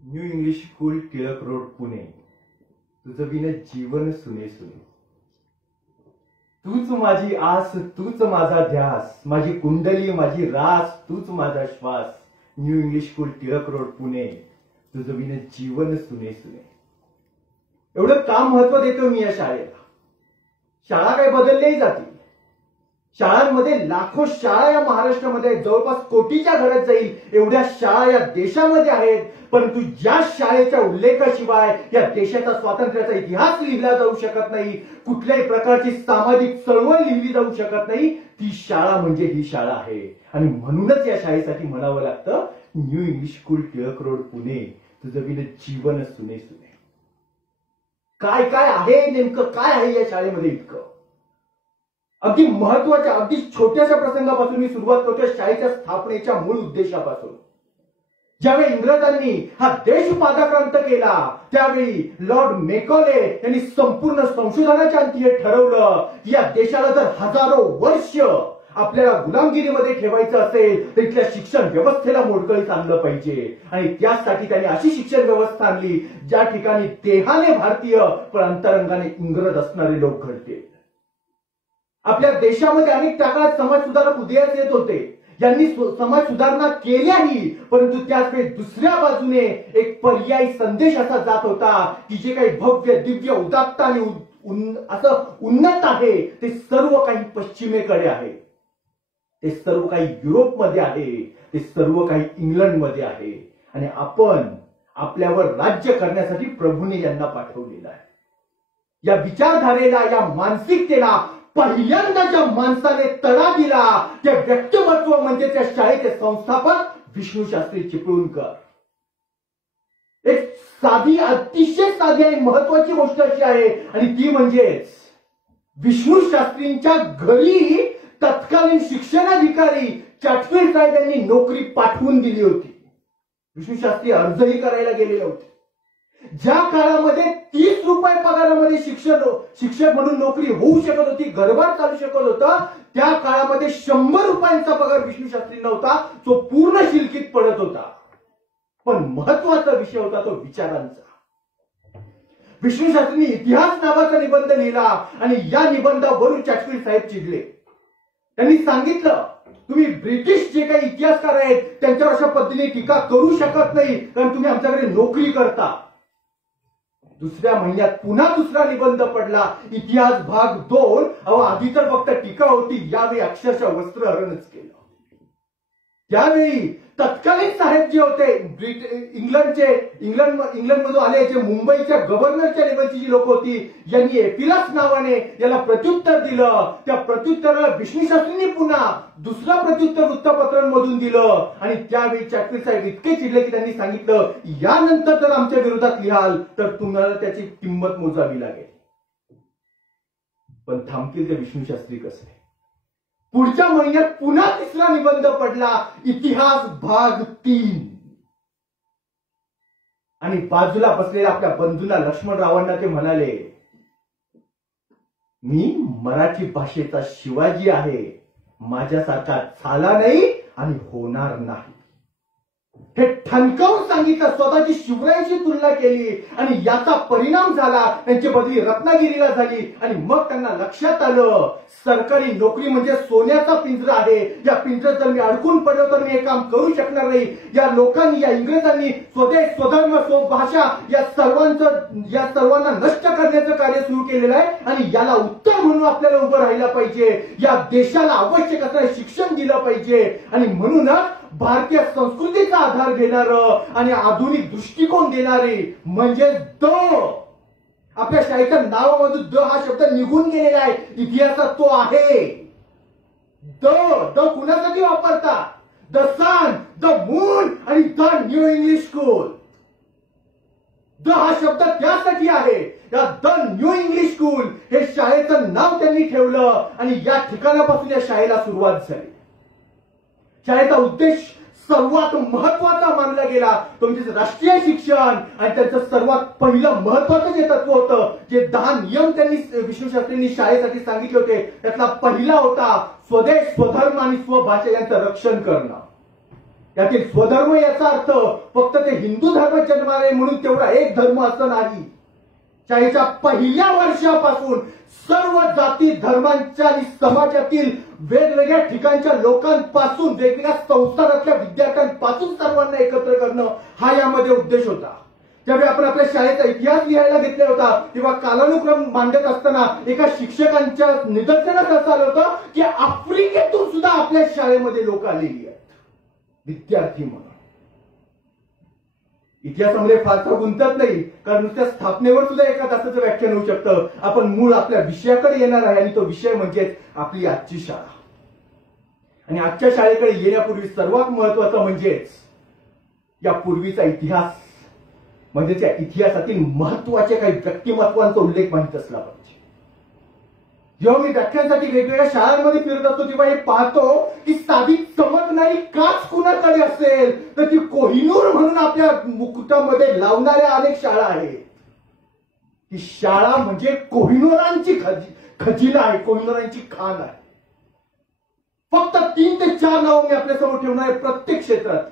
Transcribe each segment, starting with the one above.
New English school, Tilak road, Pune. तुझं win जीवन सुने सुने. तूच माझी आस, तूच माझा ध्यास, माझी कुंडली, माझी रास, तूच माझा श्वास. New English school, Tilak road, Pune. तुझं विन जीवन सुने सुने. एवढं का महत्व देतो मी या शाळेला? शाळा काही बदलल्याही जातील. शाळांमध्ये लाखो शाळा या महाराष्ट्रामध्ये जवळपास कोटीच्या घरात जाईल एवढ्या शाळा या देशामध्ये आहेत. परंतु ज्या शाळेच्या उल्लेखाशिवाय या देशाचा स्वातंत्र्याचा इतिहास लिहिला जाऊ शकत नाही, कुठल्याही प्रकारची सामाजिक चळवळ लिहिली जाऊ शकत नाही, ती शाळा म्हणजे ही शाळा आहे. आणि म्हणूनच या शाळेसाठी म्हणावं लागतं, new English school, Tilak road, Pune. तुझं विन जीवन सुने सुने. काय काय आहे, नेमकं काय आहे या शाळेमध्ये इतकं? अगदी महत्वाच्या, अगदी छोट्याशा प्रसंगापासून मी सुरुवात करतो, शाळेच्या स्थापनेच्या मूळ उद्देशापासून. ज्यावेळी इंग्रजांनी हा देश पादाक्रांत केला, त्यावेळी लॉर्ड मेकॉले यांनी संपूर्ण संशोधनाच्या अंती हे ठरवलं की या देशाला जर हजारो वर्ष आपल्याला गुलामगिरीमध्ये ठेवायचं असेल तर इथल्या शिक्षण व्यवस्थेला मोडकळीस आणलं पाहिजे. आणि त्यासाठी त्यांनी अशी शिक्षण व्यवस्था आणली ज्या ठिकाणी देहाने भारतीय पण अंतरंगाने इंग्रज असणारे लोक घडते. आपल्या देशामध्ये अनेक प्रकारात समाज सुधारक उदयास येत होते. यांनी समाज सुधारणा केल्याही, परंतु त्याच वेळी दुसऱ्या बाजूने एक पर्यायी संदेश असा जात होता की जे काही भव्य, दिव्य, उदात्त आणि असं उन्नत आहे ते सर्व काही पश्चिमेकडे आहे, ते सर्व काही युरोपमध्ये आहे, ते सर्व काही इंग्लंडमध्ये आहे. आणि आपण आपल्यावर राज्य करण्यासाठी प्रभूने यांना पाठवलेलं आहे. या विचारधारेला, या मानसिकतेला पहिल्यांदा ज्या माणसाने तडा दिला त्या व्यक्तिमत्व म्हणजे त्या शाळेचे संस्थापक विष्णू शास्त्री चिपळूणकर. एक साधी, अतिशय साधी आणि महत्वाची गोष्ट अशी आहे आणि ती म्हणजेच विष्णू शास्त्रींच्या घरी तत्कालीन शिक्षणाधिकारी चाटफील्ड साहेब यांनी नोकरी पाठवून दिली होती. विष्णू शास्त्री अर्जही करायला गेलेले होते. ज्या काळामध्ये 30 रुपये पगारामध्ये शिक्षक म्हणून नोकरी होऊ शकत होती, घरभार चालू शकत होता, त्या काळामध्ये 100 रुपयांचा पगार विष्णू शास्त्री नव्हता, तो पूर्ण शिलकीत पडत होता. पण महत्वाचा विषय होता तो विचारांचा. विष्णू शास्त्रींनी इतिहास नावाचा निबंध लिहिला आणि या निबंधावरून चाटफील्ड साहेब चिडले. त्यांनी सांगितलं, तुम्ही ब्रिटिश जे काही इतिहासकार आहेत त्यांच्यावर अशा पद्धतीने टीका करू शकत नाही, कारण तुम्ही आमच्याकडे नोकरी करता. दुसऱ्या महिन्यात पुन्हा दुसरा निबंध पडला, इतिहास भाग 2. आधी तर फक्त टीका होती, यावेळी अक्षरशः वस्त्रहरणच केलं. त्यावेळी तत्कालीन साहेब जे होते इंग्लंडमधून आले, जे मुंबईच्या गव्हर्नरच्या लेवलची जी लोक होती, यांनी एपिलस नावाने याला प्रत्युत्तर दिलं. त्या प्रत्युत्तराला विष्णू शास्त्रींनी पुन्हा दुसरा प्रत्युत्तर वृत्तपत्रांमधून दिलं. आणि त्यावेळी चाटफील्ड साहेब इतके चिडले की त्यांनी सांगितलं, यानंतर जर आमच्या विरोधात लिहाल तर तुम्हाला त्याची किंमत मोजावी लागेल. पण थांबतील ते विष्णू शास्त्री कसे? पुढच्या महिन्यात पुन्हा तिसरा निबंध पडला, इतिहास भाग 3. आणि बाजूला बसलेल्या आपल्या बंधूंना लक्ष्मणरावांना ते म्हणाले, मी मराठी भाषेचा शिवाजी आहे, माझ्यासारखा झाला नाही आणि होणार नाही. हे ठणकावून सांगितलं, स्वतःची शिवरायांची तुलना केली आणि याचा परिणाम झाला, त्यांची बदली रत्नागिरीला झाली. आणि मग त्यांना लक्षात आलं, सरकारी नोकरी म्हणजे सोन्याचा पिंजरा आहे, या पिंजऱ्यात जर मी अडकून पडलो तर मी हे काम करू शकणार नाही. या लोकांनी, या इंग्रजांनी स्वदेश, स्वधर्म, स्वभाषा या सर्वांना नष्ट करण्याचं कार्य सुरू केलेलं आहे आणि याला उत्तर म्हणून आपल्याला उभं राहिलं पाहिजे. या देशाला आवश्यक असणारे शिक्षण दिलं पाहिजे. आणि म्हणूनच भारतीय संस्कृतीचा आधार घेणारं आणि आधुनिक दृष्टिकोन देणारे म्हणजे आपल्या शाळेच्या नावामधून द हा शब्द निघून गेलेला आहे, इतिहासात तो आहे. द कुणासाठी वापरता? द सन, द मून आणि the new English school. The हा शब्द त्यासाठी आहे. या द न्यू इंग्लिश स्कूल हे शाळेचं नाव त्यांनी ठेवलं आणि या ठिकाणापासून या शाळेला सुरुवात झाली. शाळेचा उद्देश सर्वात महत्वाचा मानला गेला तो म्हणजे राष्ट्रीय शिक्षण. आणि त्यांचं सर्वात पहिलं महत्वाचं जे तत्व होतं, जे 10 नियम त्यांनी विष्णू शास्त्रींनी शाळेसाठी सांगितले होते, त्यातला पहिला होता स्वदेश, स्वधर्म आणि स्वभाषा यांचं रक्षण करणं. यातील स्वधर्म याचा अर्थ फक्त ते हिंदू धर्म जन्माले म्हणून तेवढा एक धर्म असं नाही. शाळेच्या पहिल्या वर्षापासून सर्व जाती धर्मांच्या आणि समाजातील वेगवेगळ्या ठिकाणच्या लोकांपासून वेगवेगळ्या संस्थानातल्या विद्यार्थ्यांपासून सर्वांना एकत्र करणं हा यामध्ये उद्देश होता. ज्यावेळी आपण आपल्या शाळेचा इतिहास लिहायला घेतला होता तेव्हा कालानुक्रम मांडत असताना एका शिक्षकांच्या निदर्शनास असं आलं होतं की आफ्रिकेतून सुद्धा आपल्या शाळेमध्ये लोक आलेली आहेत विद्यार्थी म्हणून. इतिहासामध्ये फारसा गुंतत नाही कारण नुसत्या स्थापनेवर सुद्धा एका तासाचं व्याख्यान होऊ शकतं. आपण मूळ आपल्या विषयाकडे येणार आहे आणि तो विषय म्हणजे आपली आजची शाळा. आणि आजच्या शाळेकडे येण्यापूर्वी सर्वात महत्वाचं म्हणजेच या पूर्वीचा इतिहास म्हणजे त्या इतिहासातील महत्वाच्या काही व्यक्तिमत्वांचा उल्लेख माहित असला पाहिजे. जेव्हा मी व्याख्यानासाठी वेगवेगळ्या शाळांमध्ये फिरत असतो तेव्हा हे पाहतो की साधी चमक नाही काच कुणाकडे असेल तर ती कोहिनूर म्हणून आपल्या मुकुटामध्ये लावणाऱ्या अनेक शाळा आहेत. ही शाळा म्हणजे कोहिनूरांची खजिना आहे, कोहिनूरांची खाण आहे. फक्त 3 ते 4 नाव मी आपल्यासमोर ठेवणार आहे प्रत्येक क्षेत्रात.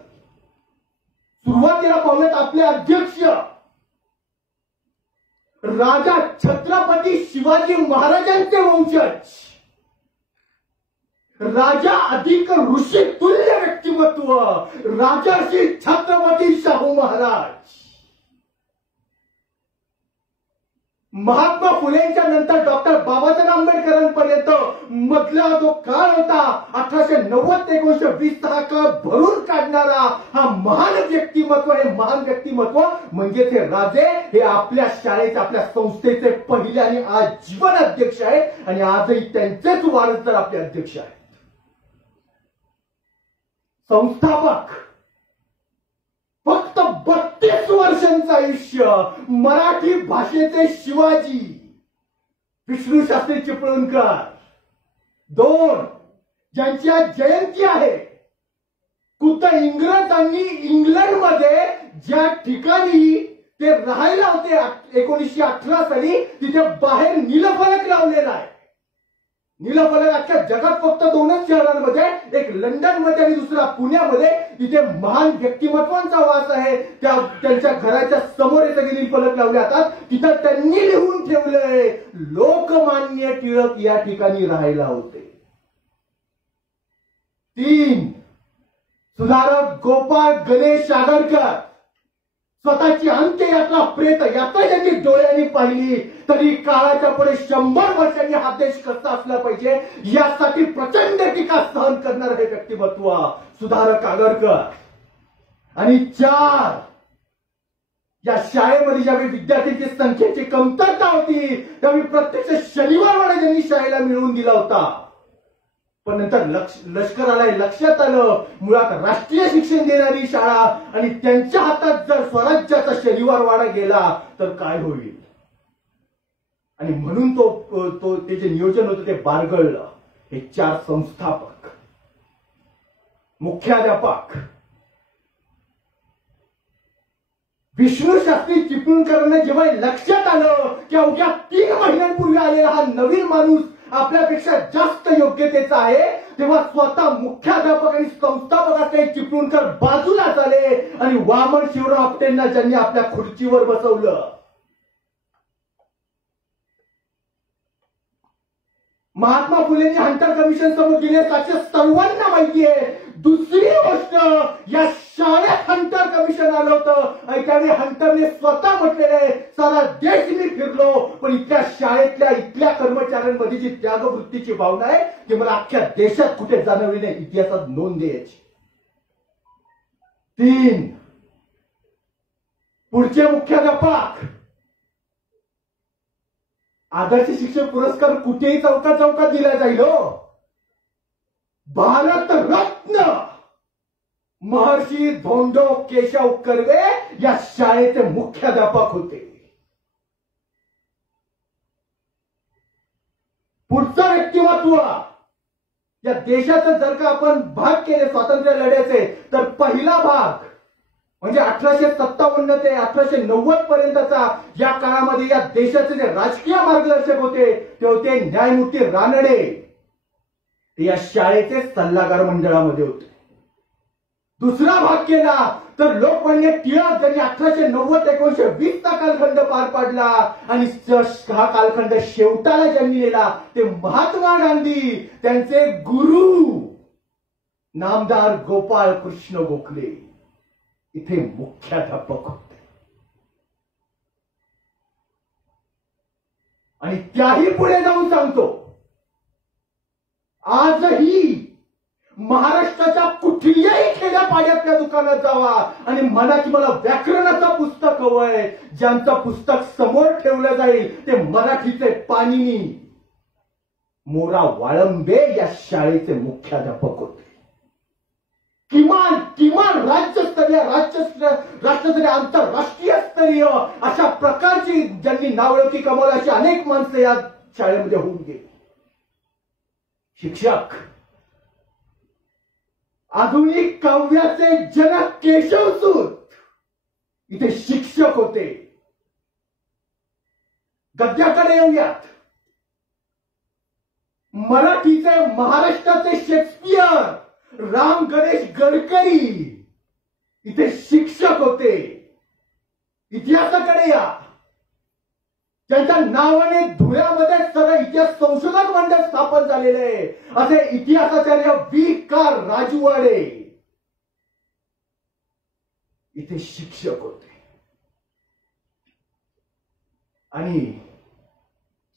सुरुवातीला पाहूयात आपले अध्यक्ष राजा छत्रपती शिवाजी महाराजांचे वंशज, राजा अधिक ऋषी तुल्य व्यक्तिमत्व राजर्षी छत्रपती शाहू महाराज. महात्मा फुलेंच्या नंतर डॉक्टर बाबासाहेब आंबेडकरांपर्यंत मधला जो काळ होता 1890 ते 1920 हा काळ भरून काढणारा हा महान व्यक्तिमत्व, हे महान व्यक्तिमत्व म्हणजे ते राजे हे आपल्या शाळेचे आपल्या संस्थेचे पहिले आणि आजीवन अध्यक्ष आहेत आणि आजही त्यांचेच वारसदार आपले अध्यक्ष आहेत. संस्थापक फक्त 32 वर्षांचं आयुष्य मराठी भाषेचे शिवाजी विष्णू शास्त्री चिपळूणकर. 2 ज्यांची आज जयंती आहे. खुद्द इंग्रजांनी इंग्लंडमध्ये ज्या ठिकाणी ते राहायला होते 1918 साली तिथे बाहेर नीलफलक लावलेला आहे. नीलफलक अख्ख्या जगात फक्त 2च शहरांमध्ये, एक लंडनमध्ये आणि दुसरा पुण्यामध्ये, तिथे महान व्यक्तिमत्वांचा वास आहे. त्यांच्या घराच्या समोर हे सगळे नीलफलक लावले जातात. तिथं त्यांनी लिहून ठेवलंय लोकमान्य टिळक या ठिकाणी राहायला होते. 3 सुधारक गोपाळ गणेश आगरकर स्वतःची अंत्ययात्रा प्रेत यात्रा ज्यांनी डोळ्यांनी पाहिली तरी काळाच्या पुढे 100 वर्षांनी हा देश कसा असला पाहिजे यासाठी प्रचंड टीका सहन करणारं हे व्यक्तिमत्व सुधारक आगरकर. आणि 4 या शाळेमध्ये ज्यावेळी विद्यार्थ्यांची संख्येची कमतरता होती त्यावेळी प्रत्यक्ष शनिवारवाडा ज्यांनी शाळेला मिळवून दिला होता. पण नंतर लष्कराला लक्षात आलं मुळात राष्ट्रीय शिक्षण देणारी शाळा आणि त्यांच्या हातात जर स्वराज्याचा शनिवार वाडा गेला तर काय होईल. आणि म्हणून ते जे नियोजन होतं ते बारगळलं. हे 4 संस्थापक, मुख्याध्यापक विष्णू शास्त्री चिपळूणकरांना जेव्हा लक्षात आलं की अवघ्या 3 महिन्यांपूर्वी आलेला हा नवीन माणूस आपल्यापेक्षा जास्त योग्यतेचा आहे तेव्हा स्वतः मुख्याध्यापक आणि संस्थापक असलेले चिपळूणकर बाजूला झाले आणि वामन शिवराव आपटेंना ज्यांनी आपल्या खुर्चीवर बसवलं. महात्मा फुलेंनी हंटर कमिशन समोर दिले साक्ष सर्वांना माहिती आहे. दुसरी गोष्ट या शाळेत हंटर कमिशन आलं होतं आणि त्यावेळी हंटरने स्वतः म्हटलेलं आहे सारा देश मी फिरलो पण इथल्या शाळेतल्या इथल्या कर्मचाऱ्यांमध्ये जी त्यागवृत्तीची भावना आहे ती मला अख्ख्या देशात कुठे जाणवली नाही. इतिहासात नोंद द्यायची. 3 पुढचे मुख्याध्यापक आदर्श शिक्षक पुरस्कार कुठेही चौकात दिला जाईल. भारत रत्न महर्षी धोंडो केशव कर्वे या शाळेचे मुख्याध्यापक होते. पुढचं व्यक्तिमत्व या देशाचं जर का आपण भाग केले स्वातंत्र्य लढ्याचे तर पहिला भाग म्हणजे 1857 ते 1890 पर्यंतचा या काळामध्ये या देशाचे जे राजकीय मार्गदर्शक होते ते होते न्यायमूर्ती रानडे. ते या शाळेचे सल्लागार मंडळामध्ये होते. दुसरा भाग केला तर लोकमान्य टिळक ज्यांनी 1890 ते 1920 चा कालखंड पार पाडला आणि हा कालखंड शेवटाला ज्यांनी नेला ते महात्मा गांधी, त्यांचे गुरु नामदार गोपाळ कृष्ण गोखले इथे मुख्याध्यापक होते. आणि त्याही पुढे जाऊन सांगतो, आजही महाराष्ट्राच्या कुठल्याही खेड्यापाड्यातल्या दुकानात जावा आणि म्हणा की मला व्याकरणाचं पुस्तक हवंय, ज्यांचं पुस्तक समोर ठेवलं जाईल ते मराठीचे पाणिनी मोरा वाळंबे या शाळेचे मुख्याध्यापक होते. किमान राज्यस्तरीय, राष्ट्रस्तरीय, आंतरराष्ट्रीय स्तरीय अशा प्रकारची ज्यांनी नावलौकिक कमावली अशी अनेक माणसं या शाळेमध्ये होऊन गेली. शिक्षक आधुनिक काव्याचे जनक केशवसूत इथे शिक्षक होते. गद्याकडे येऊयात. मराठीचे महाराष्ट्राचे शेक्सपियर राम गणेश गडकरी इथे शिक्षक होते. इतिहासाकडे या. त्यांच्या नावाने धुळ्यामध्ये सगळं इतिहास संशोधन मंडळ स्थापन झालेलं आहे. असे इतिहासाचार्य V.K. राजवाडे इथे शिक्षक होते. आणि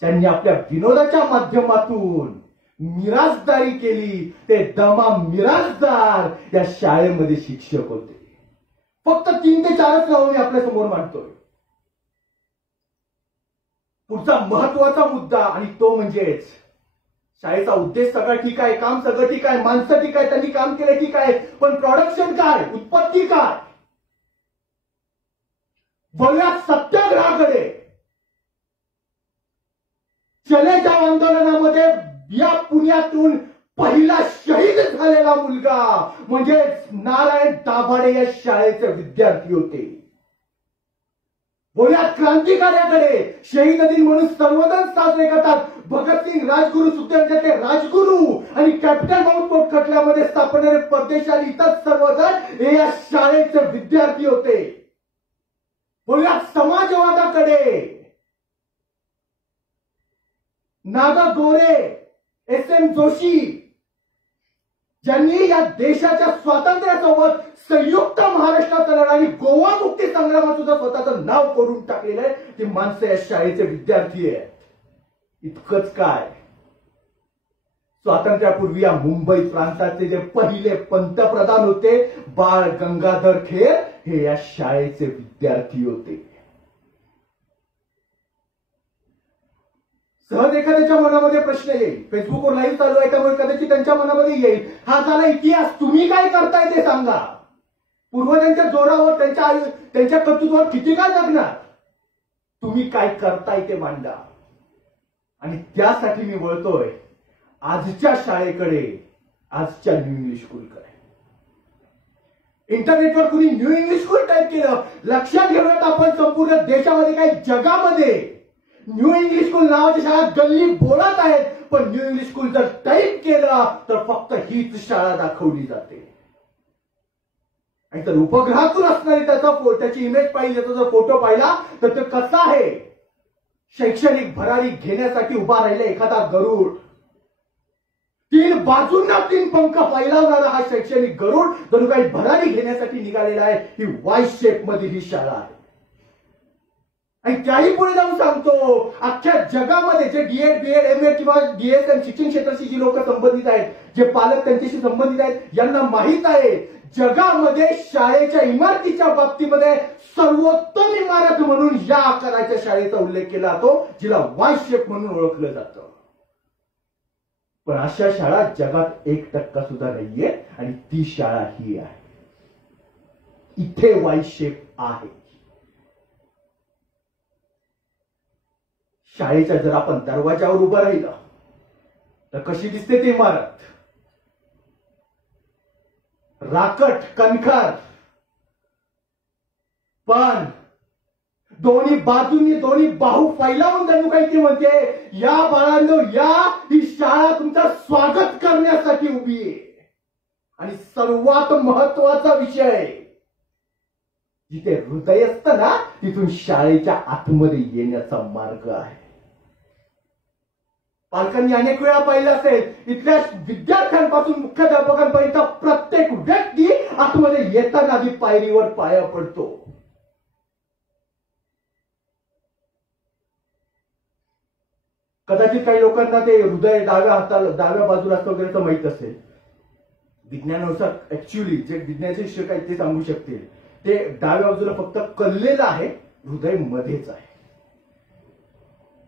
त्यांनी आपल्या विनोदाच्या माध्यमातून मिराजदारी केली. ते दमा मिराजदार या शाळेमध्ये शिक्षक होते. फक्त 3 ते 4च नावं मी आपल्या समोर मांडतोय. पुढचा महत्वाचा मुद्दा आणि तो म्हणजेच शाळेचा उद्देश सगळं ठीक आहे, काम सगळं ठीक आहे, माणसं ठीक आहे, त्यांनी काम केलं ठीक आहे, पण प्रोडक्शन काय, उत्पत्ती काय? वळूया सत्याग्रहाकडे. चले जाव आंदोलनामध्ये या पुण्यातून पहिला शहीद झालेला मुलगा म्हणजे नारायण दाभाडे या शाळेचे विद्यार्थी होते. बोलूयात क्रांतिकार्याकडे. शहीद दिन म्हणून सर्वजण साजरे करतात. भगतसिंग राजगुरू, सुखदेव ते राजगुरू आणि कॅपिटल माउंट खटल्यामध्ये स्थापनेने परदेशात इतर सर्वजण हे या शाळेचे विद्यार्थी होते. बोलूयात समाजवादाकडे. नागा गोरे, S.M. जोशी ज्यांनी या देशाच्या स्वातंत्र्यासोबत संयुक्त महाराष्ट्राचा लढा आणि गोवा मुक्ती संग्रामात सुद्धा स्वतःचं नाव करून टाकलेलं आहे, ती माणसं या शाळेचे विद्यार्थी आहेत. इतकंच काय, स्वातंत्र्यापूर्वी या मुंबई प्रांताचे जे पहिले पंतप्रधान होते बाळ गंगाधर खेर हे या शाळेचे विद्यार्थी होते. सहज एखाद्याच्या मनामध्ये प्रश्न येईल, फेसबुकवर लाईव्ह चालू आहे त्यामुळे कदाचित त्यांच्या मनामध्ये येईल, हा झाला इतिहास, तुम्ही काय करताय ते सांगा. पूर्वजांच्या जोरावर त्यांच्या कर्तृत्वावर किती काय जगणार, तुम्ही काय करताय ते मांडा. आणि त्यासाठी मी वळतोय आजच्या शाळेकडे, आजच्या न्यू इंग्लिश स्कूलकडे. इंटरनेटवर कुणी न्यू इंग्लिश स्कूल टाईप केलं, लक्षात घेऊयात आपण संपूर्ण देशामध्ये काही जगामध्ये न्यू इंग्लिश स्कूल नावाची शाळा गल्ली बोलत आहेत, पण न्यू इंग्लिश स्कूल जर टाईप केलं तर फक्त हीच शाळा दाखवली जाते. आणि जर उपग्रहातून असणारी त्याची इमेज पाहिली, त्याचा जर फोटो पाहिला तर ते कसा आहे, शैक्षणिक भरारी घेण्यासाठी उभा राहिला एखादा गरुड, 3 बाजूंना 3 पंख फैलावणारा हा शैक्षणिक गरुड जणू काही भरारी घेण्यासाठी निघालेला आहे. ही वाय शेप मधील ही शाळा आहे. आणि त्याही पुढे जाऊन सांगतो, अख्ख्या जगामध्ये जे D.Ed, B.Ed, M.Ed किंवा DSM शिक्षण क्षेत्राशी जी लोक संबंधित आहेत, जे पालक त्यांच्याशी संबंधित आहेत, यांना माहित आहे जगामध्ये शाळेच्या इमारतीच्या बाबतीमध्ये सर्वोत्तम इमारत म्हणून या आकाराच्या शाळेचा उल्लेख केला जातो, जिला वाय शेप म्हणून ओळखलं जातं. पण अशा शाळा जगात 1% सुद्धा नाहीये आणि ती शाळा ही आहे. इथे वाय शेप आहे. शाळेच्या जर आपण दरवाजावर उभं राहिलं तर कशी दिसते ती इमारत, राकट, कणखर, पण दोन्ही बाजूंनी दोन्ही बाहू फैलावून जणू काही ती म्हणते, या बाळांनो या, ही शाळा तुमचं स्वागत करण्यासाठी उभी आहे. आणि सर्वात महत्वाचा विषय, जिथे हृदय असतं ना तिथून शाळेच्या आतमध्ये येण्याचा मार्ग आहे. पालकांनी अनेक वेळा पाहिलं असेल, इथल्या विद्यार्थ्यांपासून मुख्याध्यापकांपर्यंत प्रत्येक व्यक्ती आतमध्ये येताना आधी पायरीवर पाया पडतो. कदाचित काही लोकांना ते हृदय डाव्या बाजूला असतं वगैरे तर माहित असेल. विज्ञानानुसार ऍक्च्युअली जे विज्ञानाचे शिक्षक आहेत ते सांगू शकतील, ते डाव्या बाजूला फक्त कललेलं आहे, हृदय मध्येच आहे.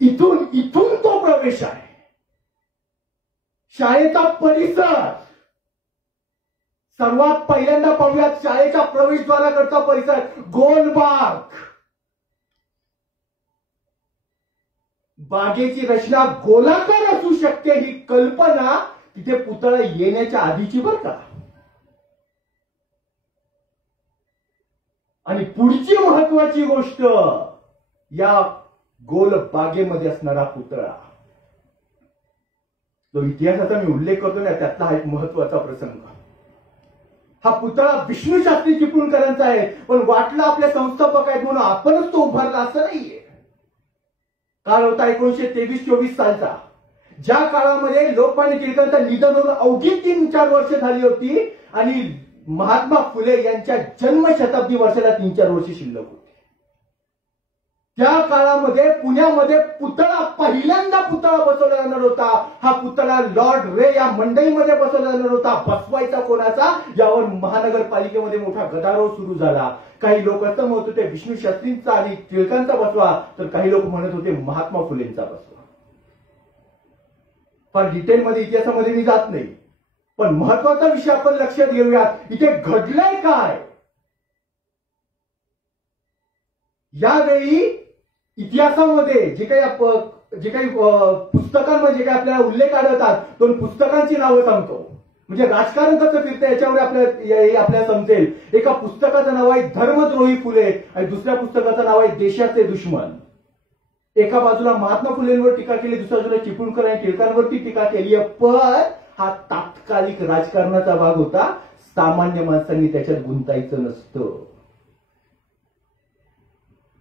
इथून तो प्रवेश आहे. शाळेचा परिसर सर्वात पहिल्यांदा पाहूयात. शाळेच्या प्रवेशद्वाराकडचा परिसर, गोलबाग. बागेची रचना गोलाकार असू शकते ही कल्पना तिथे पुतळा येण्याच्या आधीची बर का. आणि पुढची महत्वाची गोष्ट, या गोल बागेमध्ये असणारा पुतळा. जो इतिहासाचा मी उल्लेख करतो ना त्यातला हा एक महत्वाचा प्रसंग. हा पुतळा विष्णू शास्त्री चिपळूणकरांचा आहे, पण वाटला आपल्या संस्थापक आहेत म्हणून आपणच तो उभारला असं नाहीये. काळ होता 1923-24 सालचा, ज्या काळामध्ये लोकमान्य टिळकांचं निधन होऊन अवघी 3-4 वर्ष झाली होती आणि महात्मा फुले यांच्या जन्मशताब्दी वर्षाला 3-4 वर्ष शिल्लक होती. त्या काळामध्ये पुण्यामध्ये पहिल्यांदा पुतळा बसवला जाणार होता. हा पुतळा लॉर्ड रे या मंडईमध्ये बसवला जाणार होता. बसवायचा कोणाचा यावर महानगरपालिकेमध्ये मोठा गदारोळ सुरू झाला. काही लोक असं म्हणत होते विष्णू शास्त्रींचा आणि टिळकांचा बसवा, तर काही लोक म्हणत होते महात्मा फुलेंचा बसवा. फार डिटेलमध्ये इतिहासामध्ये मी जात नाही, पण महत्वाचा विषय आपण लक्षात घेऊयात. इथे घडलंय काय? यावेळी इतिहासामध्ये जे काही पुस्तकांमध्ये जे काही आपल्याला उल्लेख आढळतात, दोन पुस्तकांची नावं सांगतो. म्हणजे राजकारण कसं फिरतं याच्यावर आपल्याला समजेल. एका पुस्तकाचं नाव आहे धर्मद्रोही फुले आणि दुसऱ्या पुस्तकाचं नाव आहे देशाचे दुश्मन. एका बाजूला महात्मा फुलेंवर टीका केली, दुसऱ्या बाजूला चिपळूणकर आणि टिळकांवरती टीका केली आहे. पण हा तात्कालिक राजकारणाचा भाग होता. सामान्य माणसांनी त्याच्यात गुंतायचं नसतं.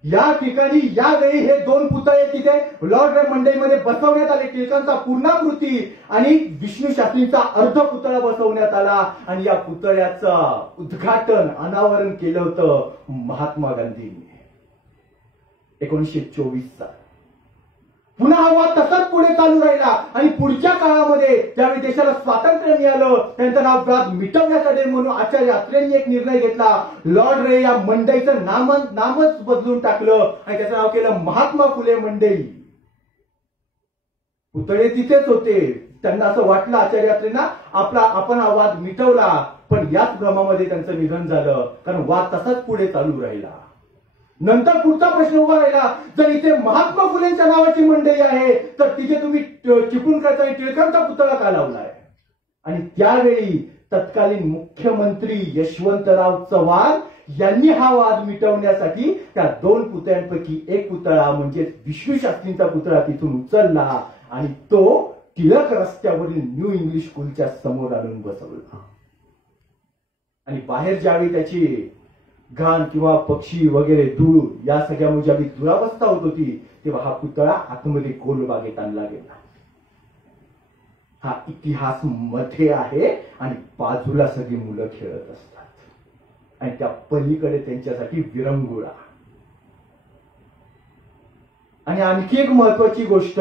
या ठिकाणी यावेळी हे दोन पुतळे तिथे लॉर्ड रे मंडईमध्ये बसवण्यात आले. टिळकांचा पूर्णाकृती आणि विष्णू शास्त्रींचा अर्ध पुतळा बसवण्यात आला आणि या पुतळ्याचं उद्घाटन अनावरण केलं होतं महात्मा गांधींनी 1924 साल. पुन्हा हा वाद तसाच पुढे चालू राहिला आणि पुढच्या काळामध्ये ज्यावेळी देशाला स्वातंत्र्य मिळालं त्यांचं नाव वाद मिटवण्यासाठी म्हणून आचार्य अत्रेंनी एक निर्णय घेतला. लॉर्ड रे या मंडईचं नामच बदलून टाकलं आणि त्याचं नाव केलं महात्मा फुले मंडई. पुतळे तिथेच होते. त्यांना असं वाटलं आचार्य अत्रेंना आपण हा वाद मिटवला, पण याच भ्रमामध्ये त्यांचं निधन झालं, कारण वाद तसाच पुढे चालू राहिला. नंतर पुढचा प्रश्न उभा राहिला, जर इथे महात्मा फुलेंच्या नावाची मंडई आहे तर तिथे तुम्ही चिपळूणकरचा आणि टिळकांचा पुतळा का लावलाय? आणि त्यावेळी तत्कालीन मुख्यमंत्री यशवंतराव चव्हाण यांनी हा वाद मिटवण्यासाठी त्या दोन पुतळ्यांपैकी एक पुतळा म्हणजे विष्णू शास्त्रींचा पुतळा तिथून उचलला आणि तो टिळक रस्त्यावरील न्यू इंग्लिश स्कूलच्या समोर आणून बसवला. आणि बाहेर ज्यावेळी त्याची घाण किंवा पक्षी वगैरे धूळ या सगळ्यामुळे ज्यावेळी दुरावस्था होत होती तेव्हा हा पुतळा आतमध्ये गोलबागेत आणला गेला. हा इतिहास मध्ये आहे आणि बाजूला सगळी मुलं खेळत असतात आणि त्या पलीकडे त्यांच्यासाठी विरंगुळा. आणि आणखी एक महत्वाची गोष्ट,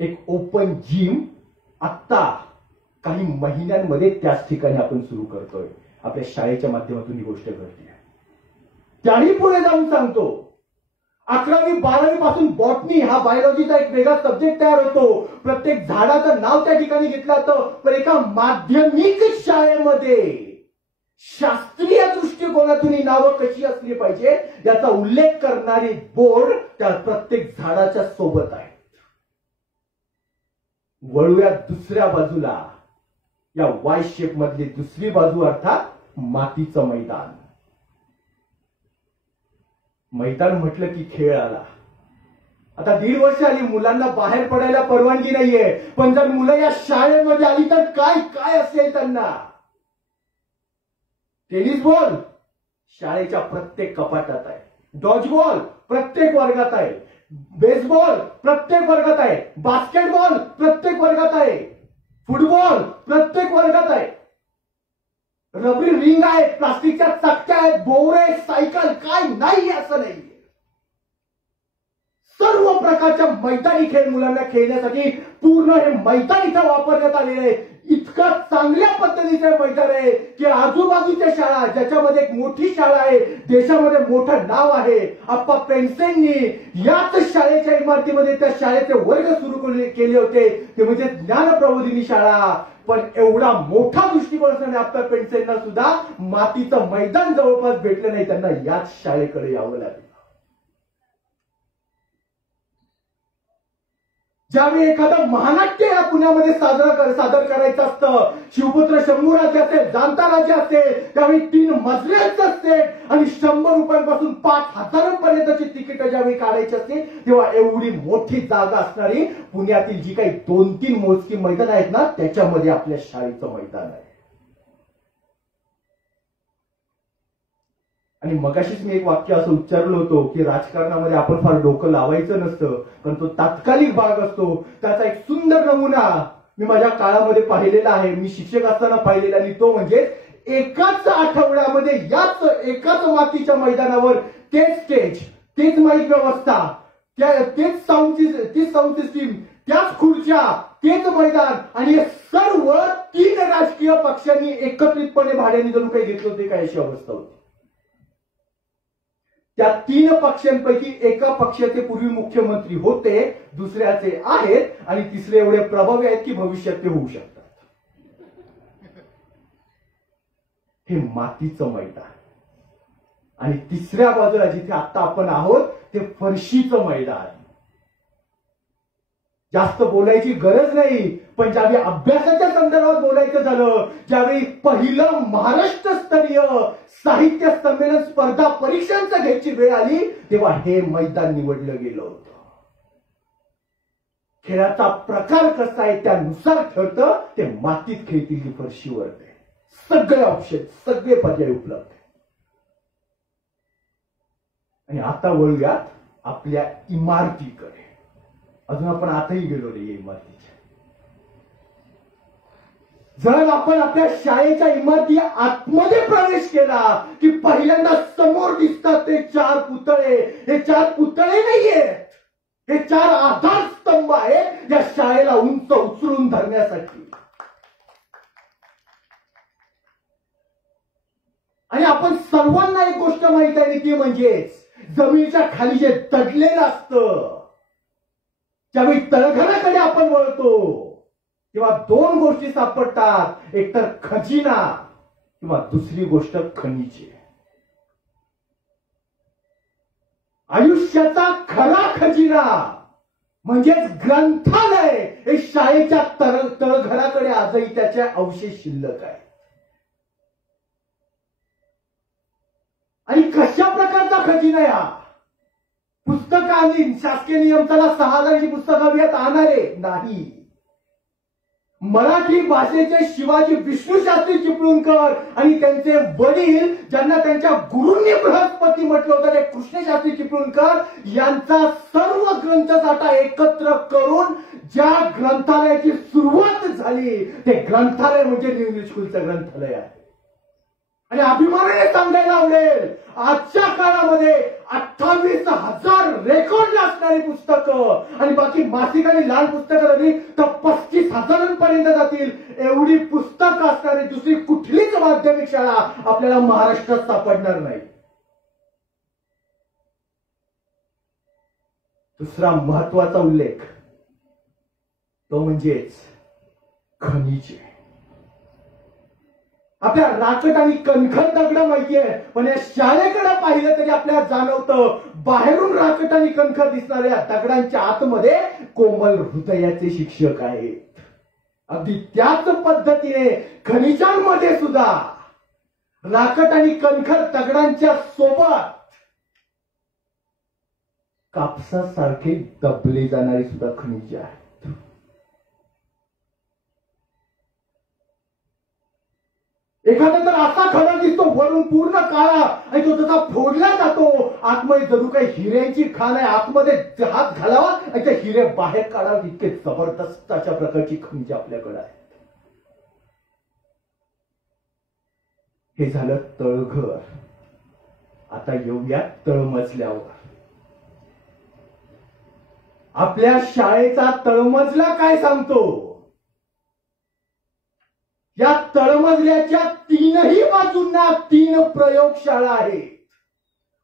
एक ओपन जिम आता काही महिन्यांमध्ये त्याच ठिकाणी आपण सुरू करतोय. आपल्या शाळेच्या माध्यमातून ही गोष्ट घडते. त्याही पुढे जाऊन सांगतो, 11वी-12वी पासून बॉटनी हा बायोलॉजीचा एक वेगळा सब्जेक्ट तयार होतो. प्रत्येक झाडाचं नाव त्या ठिकाणी घेतलं जातं. पण एका माध्यमिक शाळेमध्ये शास्त्रीय दृष्टिकोनातून ही नावं कशी असली पाहिजे याचा उल्लेख करणारी बोर्ड त्या प्रत्येक झाडाच्या सोबत आहे. वळूया दुसऱ्या बाजूला, या वाय शेप मधली दुसरी बाजू अर्थात मातीचं मैदान. मैदान म्हटलं की खेळ आला. आता 1.5 वर्ष आली, मुलांना बाहेर पडायला परवानगी नाहीये, पण जर मुलं या शाळेमध्ये आली तर काय काय असेल त्यांना. टेनिस बॉल शाळेच्या प्रत्येक कपाटात आहे, डॉज बॉल प्रत्येक वर्गात आहे, बेसबॉल प्रत्येक वर्गात आहे, बास्केटबॉल प्रत्येक वर्गात आहे, फुटबॉल प्रत्येक वर्गात आहे, रबरी रिंग आहे, प्लास्टिकच्या चकत्या आहेत, बोरे, सायकल, काय नाही असं नाही. सर्व प्रकारच्या मैदानी खेळ मुलांना खेळण्यासाठी पूर्ण हे मैदान इथं वापरण्यात आलेलं आहे. इतकं चांगल्या पद्धतीचं मैदान आहे की आजूबाजूच्या शाळा, ज्याच्यामध्ये एक मोठी शाळा आहे, देशामध्ये मोठं नाव आहे, आप्पा पेन्सेंनी याच शाळेच्या इमारतीमध्ये त्या शाळेचे वर्ग सुरू केले होते, ते म्हणजे ज्ञानप्रबोधिनी शाळा. पण एवढा मोठा दृष्टिकोन असणारे आप्पा पेन्सेंना सुद्धा मातीचं मैदान जवळपास भेटलं नाही, त्यांना याच शाळेकडे यावं लागलं. ज्यावेळी एखादं महानाट्य या पुण्यामध्ये सादर करायचं असतं, शिवपुत्र शंभूराजे असेल, जाणता राजे असेल, त्यावेळी 3 मजल्यांचं सेट आणि 100 रुपयांपासून 5,000 पर्यंतची तिकीट ज्यावेळी काढायची असते, तेव्हा एवढी मोठी जागा असणारी पुण्यातील जी काही 2-3 मोजकी मैदान आहेत ना, त्याच्यामध्ये आपल्या शाळेचं मैदान आहे. आणि मगाशीच मी एक वाक्य असं उच्चारलं होतं की राजकारणामध्ये आपण फार डोकं लावायचं नसतं, पण तो तात्कालिक भाग असतो. त्याचा एक सुंदर नमुना मी माझ्या काळामध्ये पाहिलेला आहे, मी शिक्षक असताना पाहिलेला, आणि तो म्हणजे एकाच आठवड्यामध्ये याच एकाच मातीच्या मैदानावर तेच स्टेज, तेच माईक व्यवस्था, तेच साऊंड सिस्टीम, त्याच खुर्च्या, तेच मैदान, आणि हे सर्व 3 राजकीय पक्षांनी एकत्रितपणे भाड्याने जणू काही घेतलं होते काय, अशी अवस्था होती. त्या 3 पक्षांपैकी एका पक्षाचे पूर्वी मुख्यमंत्री होते, दुसऱ्याचे आहेत, आणि तिसरे एवढे प्रभावी आहेत की भविष्यात ते होऊ शकतात. हे मातीचं मैदान. आणि तिसऱ्या बाजूला जिथे आता आपण आहोत ते फरशीचं मैदान. जास्त बोलायची गरज नाही, पण ज्यावेळी अभ्यासाच्या संदर्भात बोलायचं झालं, ज्यावेळी पहिलं महाराष्ट्रस्तरीय साहित्य संमेलन स्पर्धा परीक्षांचं घ्यायची वेळ आली, तेव्हा हे मैदान निवडलं गेलं होतं. खेळाचा प्रकार कसा आहे त्यानुसार ठरतं, ते मातीत खेळतील की फरशीवर, सगळे ऑप्शन, सगळे पर्याय उपलब्ध. आणि आता वळूयात आपल्या इमारतीकडे. अजून आपण आताही गेलो नाही इमारतीच्या. जर आपण आपल्या शाळेच्या इमारती आतमध्ये प्रवेश केला की पहिल्यांदा समोर दिसतात ते 4 पुतळे. हे 4 पुतळे नाहीयेत, हे 4 आधारस्तंभ आहेत या शाळेला उंच उचलून धरण्यासाठी. आणि आपण सर्वांना एक गोष्ट माहित आहे ती म्हणजे जमिनीच्या खाली जे दडलेलं असतं, ज्यावेळी तळघराकडे आपण वळतो तेव्हा 2 गोष्टी सापडतात, एक तर खजिना किंवा दुसरी गोष्ट खनिजे. आयुष्याचा खरा खजिना म्हणजेच ग्रंथालय हे शाळेच्या तळघराकडे आजही त्याचे अवशेष शिल्लक आहेत. आणि कशा प्रकारचा खजिना हा? पुस्तकांनी शासकीय नियम चला 6,000ची पुस्तकं हवी आणणारे नाही. मराठी भाषेचे शिवाजी विष्णुशास्त्री चिपळूणकर आणि त्यांचे वडील, ज्यांना त्यांच्या गुरूंनी बृहस्पती म्हटलं होतं, ते कृष्णशास्त्री चिपळूणकर यांचा सर्व ग्रंथसाठा एकत्र करून ज्या ग्रंथालयाची सुरुवात झाली, ते ग्रंथालय म्हणजे न्यू इंग्लिश स्कूलचं ग्रंथालय आहे. आणि अभिमानाने सांगायला आवडेल, आजच्या काळामध्ये 28,000 रेकॉर्डला असणारी पुस्तकं आणि बाकी मासिक आणि लहान पुस्तकं झाली तर 35,000 पर्यंत जातील. एवढी पुस्तकं असणारी दुसरी कुठलीच माध्यमिक शाळा आपल्याला महाराष्ट्रात सापडणार नाही. दुसरा महत्वाचा उल्लेख तो म्हणजेच खनिजे. आपल्या राकट आणि कणखर दगड माहितीये, पण या शाळेकडे पाहिलं तरी आपल्याला जाणवतं बाहेरून राकट आणि कणखर दिसणाऱ्या दगडांच्या आतमध्ये कोमल हृदयाचे शिक्षक आहेत. अगदी त्याच पद्धतीने खनिजांमध्ये सुद्धा राकट आणि कणखर दगडांच्या सोबत कापसासारखे दबले जाणारी सुद्धा खनिजे आहेत. एखादा तर असा खडा दिसतो वरून पूर्ण काळा आणि तो तसा फोडला जातो, आतमध्ये जणू काही हिऱ्यांची खाण आहे, आतमध्ये हात घालावा आणि ते हिरे बाहेर काढावे इतके जबरदस्त अशा प्रकारची खनिजे आपल्याकडे आहेत. हे झालं तळघर. आता येऊया तळमजल्यावर. आपल्या शाळेचा तळमजला काय सांगतो? या तळमजल्याच्या तीनही बाजूंना 3 प्रयोगशाळा आहेत.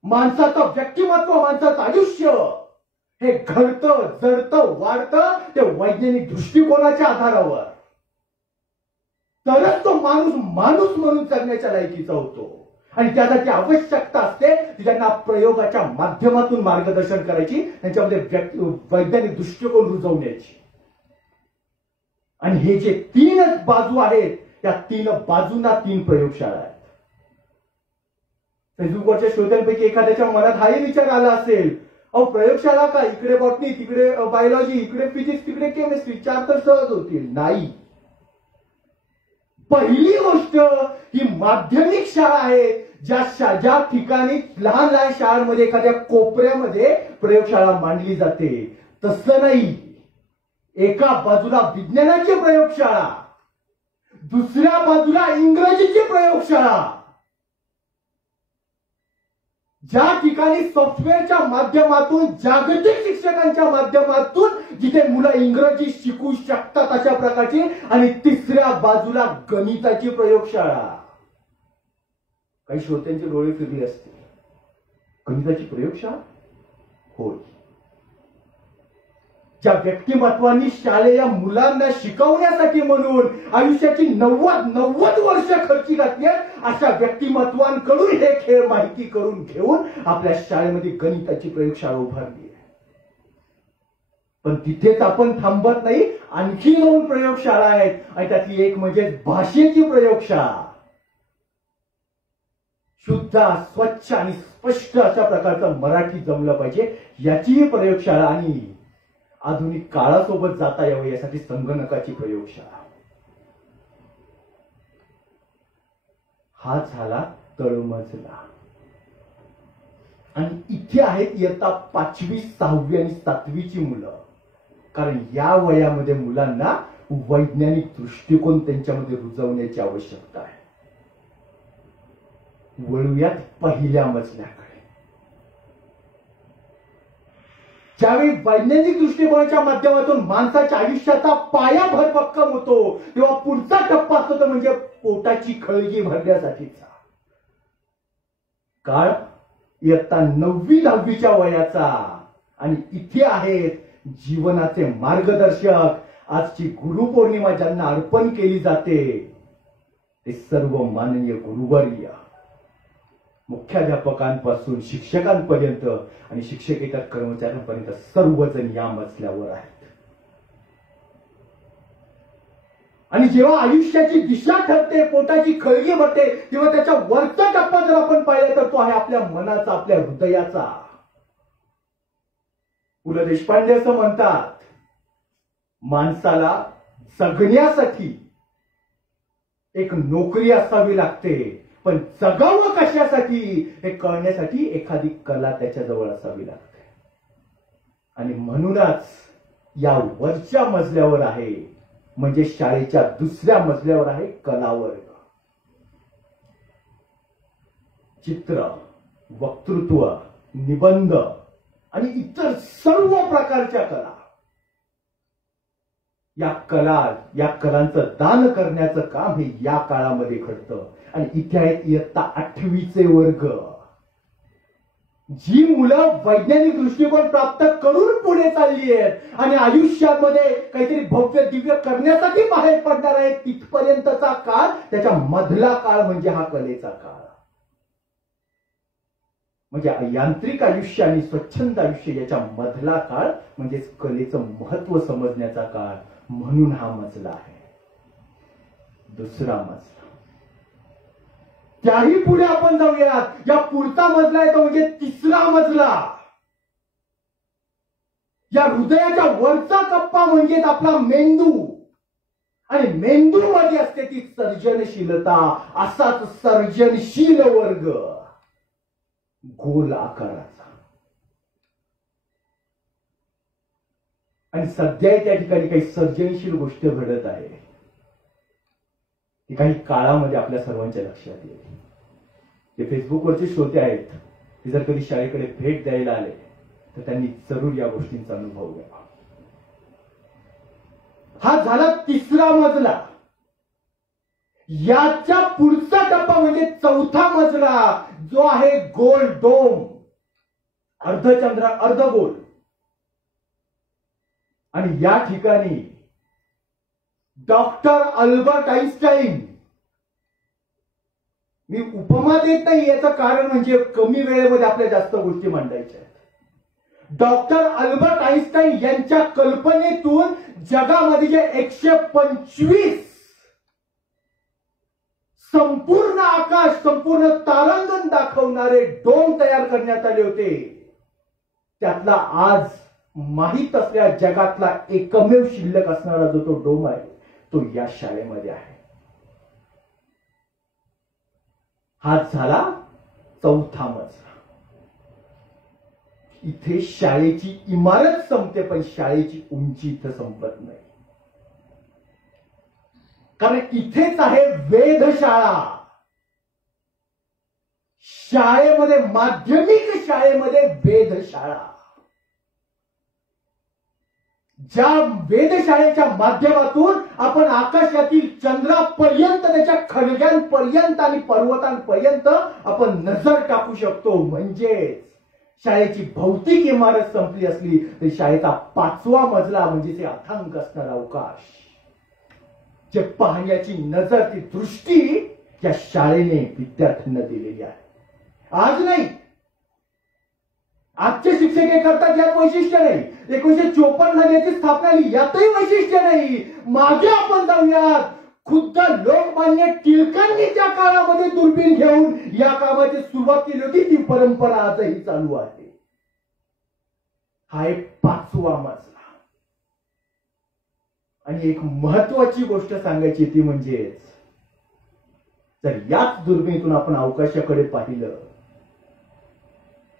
माणसाचं व्यक्तिमत्व, माणसाचं आयुष्य हे घडतं, जडतं, वाढतं ते वैज्ञानिक दृष्टिकोनाच्या आधारावर. तरच तो माणूस माणूस म्हणून जगण्याच्या लायकीचा होतो. आणि त्यासाठी आवश्यकता असते की त्यांना प्रयोगाच्या माध्यमातून मार्गदर्शन करायची, त्यांच्यामध्ये वैज्ञानिक दृष्टिकोन रुजवण्याची. आणि हे जे 3 बाजू आहेत त्या 3 बाजूंना 3 प्रयोगशाळा आहेत. फेसबुकवरच्या श्रोत्यांपैकी एखाद्याच्या मनात हाही विचार आला असेल, अहो प्रयोगशाळा का, इकडे बॉटनी, तिकडे बायोलॉजी, इकडे फिजिक्स, तिकडे केमिस्ट्री, 4 तर सहज होतील. नाही. पहिली गोष्ट ही माध्यमिक शाळा आहे, ज्या ठिकाणी लहान लहान शाळांमध्ये एखाद्या कोपऱ्यामध्ये प्रयोगशाळा मांडली जाते. तसं नाही. एका बाजूला विज्ञानाची प्रयोगशाळा, दुसऱ्या बाजूला इंग्रजीची प्रयोगशाळा. ज्या ठिकाणी सॉफ्टवेअरच्या माध्यमातून, जागतिक शिक्षकांच्या माध्यमातून जिथे मुलं इंग्रजी शिकू शकतात अशा प्रकारची, आणि तिसऱ्या बाजूला गणिताची प्रयोगशाळा. काही श्रोत्यांचे डोळे फिरले असतील. गणिताची प्रयोगशाळा? होय. ज्या व्यक्तिमत्वांनी शालेय मुलांना शिकवण्यासाठी म्हणून आयुष्याची 90 वर्ष खर्ची घातली, अशा व्यक्तिमत्वांकडून हे खेळ माहिती करून घेऊन आपल्या शाळेमध्ये गणिताची प्रयोगशाळा उभारली आहे. पण तिथेच आपण थांबत नाही. आणखी 2 प्रयोगशाळा आहेत आणि त्यातली एक म्हणजे भाषेची प्रयोगशाळा. शुद्ध, स्वच्छ आणि स्पष्ट अशा प्रकारचं मराठी जमलं पाहिजे याचीही प्रयोगशाळा. आणि आधुनिक काळासोबत जाता यावं यासाठी संगणकाची प्रयोगशाळा. हा झाला तळमजला. आणि इथे आहेत इयत्ता 5वी, 6वी आणि 7वीची मुलं. कारण या वयामध्ये मुलांना वैज्ञानिक दृष्टिकोन त्यांच्यामध्ये रुजवण्याची आवश्यकता आहे. वळूयात पहिल्या मजल्याकडे. ज्यावेळी वैज्ञानिक दृष्टिकोनाच्या माध्यमातून माणसाच्या आयुष्याचा पाया भरभक्कम होतो, तेव्हा पुढचा टप्पा असतो तो म्हणजे पोटाची खळगी भरण्यासाठीचा काळ. इयत्ता 9वी, 10वीच्या वयाचा. आणि इथे आहेत जीवनाचे मार्गदर्शक. आजची गुरुपौर्णिमा ज्यांना अर्पण केली जाते ते सर्व माननीय गुरुवर्य, मुख्याध्यापकांपासून शिक्षकांपर्यंत आणि शिक्षकेतर कर्मचाऱ्यांपर्यंत सर्वजण या मजल्यावर आहेत. आणि जेव्हा आयुष्याची दिशा ठरते, पोटाची खळगी भरते, तेव्हा त्याच्या वरचा टप्पा जर आपण पाहिला तर तो आहे आपल्या मनाचा, आपल्या हृदयाचा. पु ल देशपांडे असं म्हणतात, माणसाला जगण्यासाठी एक नोकरी असावी लागते, पण जगावं कशासाठी हे कळण्यासाठी एखादी कला त्याच्याजवळ असावी लागते. आणि म्हणूनच या वरच्या मजल्यावर आहे, म्हणजे शाळेच्या दुसऱ्या मजल्यावर आहे कलावर्ग. चित्र, वक्तृत्व, निबंध आणि इतर सर्व प्रकारच्या कला. या कलांचं दान करण्याचं काम हे या काळामध्ये घडतं. आणि इथे आहेत इयत्ता 8वीचे वर्ग. जी मुलं वैज्ञानिक दृष्टिकोन प्राप्त करून पुढे चालली आहेत आणि आयुष्यामध्ये काहीतरी भव्य दिव्य करण्यासाठी बाहेर पडणार आहेत, तिथपर्यंतचा काळ, त्याच्या मधला काळ म्हणजे हा कलेचा काळ. म्हणजे यांत्रिक आयुष्य आणि स्वच्छंद आयुष्य याच्या मधला काळ म्हणजे कलेचं महत्व समजण्याचा काळ. म्हणून हा मजला आहे. दुसरा मजला, त्याही पुढे आपण जाऊयात. या पुढचा मजला आहे तो म्हणजे तिसरा मजला. या हृदयाच्या वरचा कप्पा म्हणजेच आपला मेंदू. आणि मेंदूमध्ये असते ती सर्जनशीलता, असाच सर्जनशील वर्ग गोल आकाराचा. आणि सध्या त्या ठिकाणी काही सर्जनशील गोष्ट घडत आहे, ती काही काळामध्ये आपल्या सर्वांच्या लक्षात येईल. जे फेसबुकवरचे श्रोते आहेत, ते जर कधी शाळेकडे भेट द्यायला आले तर त्यांनी जरूर या गोष्टींचा अनुभव घ्यावा. हा झाला तिसरा मजला. याच्या पुढचा टप्पा म्हणजे चौथा मजला, जो आहे गोल डोम, अर्धचंद्र अर्धगोल. आणि या ठिकाणी डॉक्टर अल्बर्ट आइन्स्टाईन, मी उपमा देत नाही, याचं कारण म्हणजे कमी वेळेमध्ये आपल्या जास्त गोष्टी मांडायच्या आहेत. डॉक्टर अल्बर्ट आइन्स्टाईन यांच्या कल्पनेतून जगामध्ये जे 125 संपूर्ण आकाश, संपूर्ण तारांगण दाखवणारे डोम तयार करण्यात आले होते, त्यातला आज माहित असलेला जगातला एकमेव शिल्लक असणारा जो तो डोम आहे, तो या शाळेमध्ये आहे. हा झाला चौथा मजला. इथे शाळेची इमारत संपते, पण शाळेची उंची इथं संपत नाही. कारण इथेच आहे वेधशाळा. शाळेमध्ये, माध्यमिक शाळेमध्ये वेधशाळा, ज्या वेधशाळेच्या माध्यमातून आपण आकाशातील चंद्रापर्यंत, त्याच्या खळग्यांपर्यंत आणि पर्वतांपर्यंत आपण नजर टाकू शकतो. म्हणजेच शाळेची भौतिक इमारत संपली असली तरी शाळेचा पाचवा मजला म्हणजे ते अथांग असणारा अवकाश, जे पाहण्याची नजर, ती दृष्टी या शाळेने विद्यार्थ्यांना दिलेली आहे. आज नाही, आजचे शिक्षक हे करतात यात वैशिष्ट्य नाही. 1954 मध्ये याची स्थापना झाली, यातही वैशिष्ट्य नाही. मागे आपण जाऊयात, खुद्द लोकमान्य टिळकांनी त्या काळामध्ये दुर्बीण घेऊन या कामाची सुरुवात केली होती. ती परंपरा आजही चालू आहे. हा एक पाचवा मजला. आणि एक महत्वाची गोष्ट सांगायची ती म्हणजेच, जर याच दुर्बीणीतून आपण अवकाशाकडे पाहिलं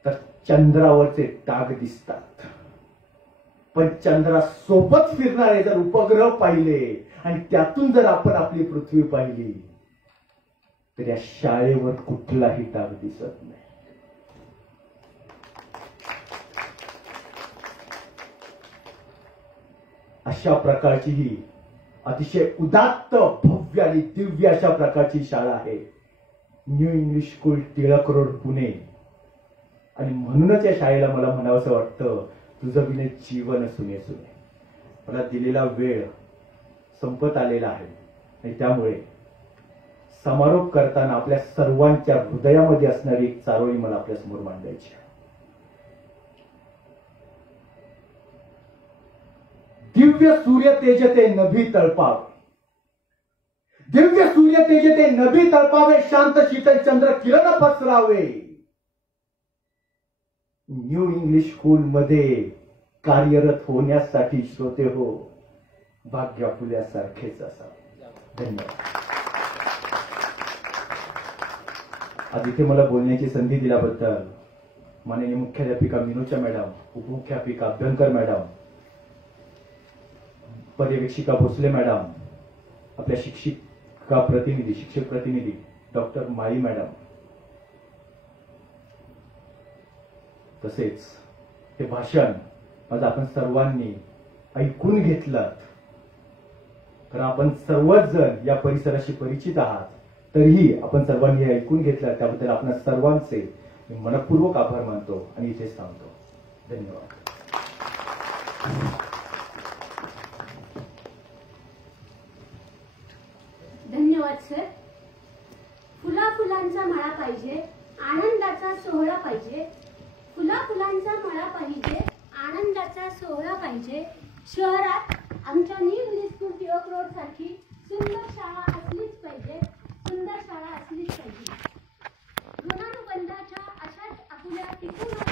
तर चंद्रावरचे डाग दिसतात. पण चंद्रासोबत फिरणारे जर उपग्रह पाहिले आणि त्यातून जर आपण आपली पृथ्वी पाहिली तर या शाळेवर कुठलाही डाग दिसत नाही. अशा प्रकारची ही अतिशय उदात्त, भव्य आणि दिव्य अशा प्रकारची शाळा आहे new English school, Tilak road, Pune. आणि म्हणूनच या शाळेला मला म्हणावंसं वाटतं, तुझं बिने जीवन सुने सुने. मला दिलेला वेळ संपत आलेला आहे आणि त्यामुळे समारोप करताना आपल्या सर्वांच्या हृदयामध्ये असणारी एक चारोळी मला आपल्या समोर मांडायची आहे. दिव्य सूर्य तेजते नभी तळपावे, दिव्य सूर्य तेजते नभी तळपावे, शांत शीतल चंद्र किरण पसरावे. न्यू इंग्लिश स्कूल मध्ये कार्यरत होण्यासाठी श्रोते हो, भाग्य फुल्यासारखेच असावे. धन्यवाद. आज इथे मला बोलण्याची संधी दिल्याबद्दल माननीय मुख्याध्यापिका मिनोचा मॅडम, उपमुख्याध्यापिका अभ्यंकर मॅडम, पर्यवेक्षिका भोसले मॅडम, आपल्या शिक्षक प्रतिनिधी डॉक्टर माळी मॅडम, तसेच हे भाषण आज आपण सर्वांनी ऐकून घेतलं. तर आपण सर्वच जण या परिसराशी परिचित आहात, तरीही आपण सर्वांनी हे ऐकून घेतलं, त्याबद्दल आपण सर्वांचे मी मनपूर्वक आभार मानतो आणि इथेच थांबतो. धन्यवाद. धन्यवाद सर. फुलांचा मळा पाहिजे, आनंदाचा सोहळा पाहिजे. फुलांचा मळा पाहिजे, आनंदाचा सोहळा पाहिजे. शहरात आमच्या new English school, Tilak road सारखी सुंदर शाळा असलीच पाहिजे, सुंदर शाळा असलीच पाहिजे. ऋणानुबंधाच्या अशाच आपुल्या टिकून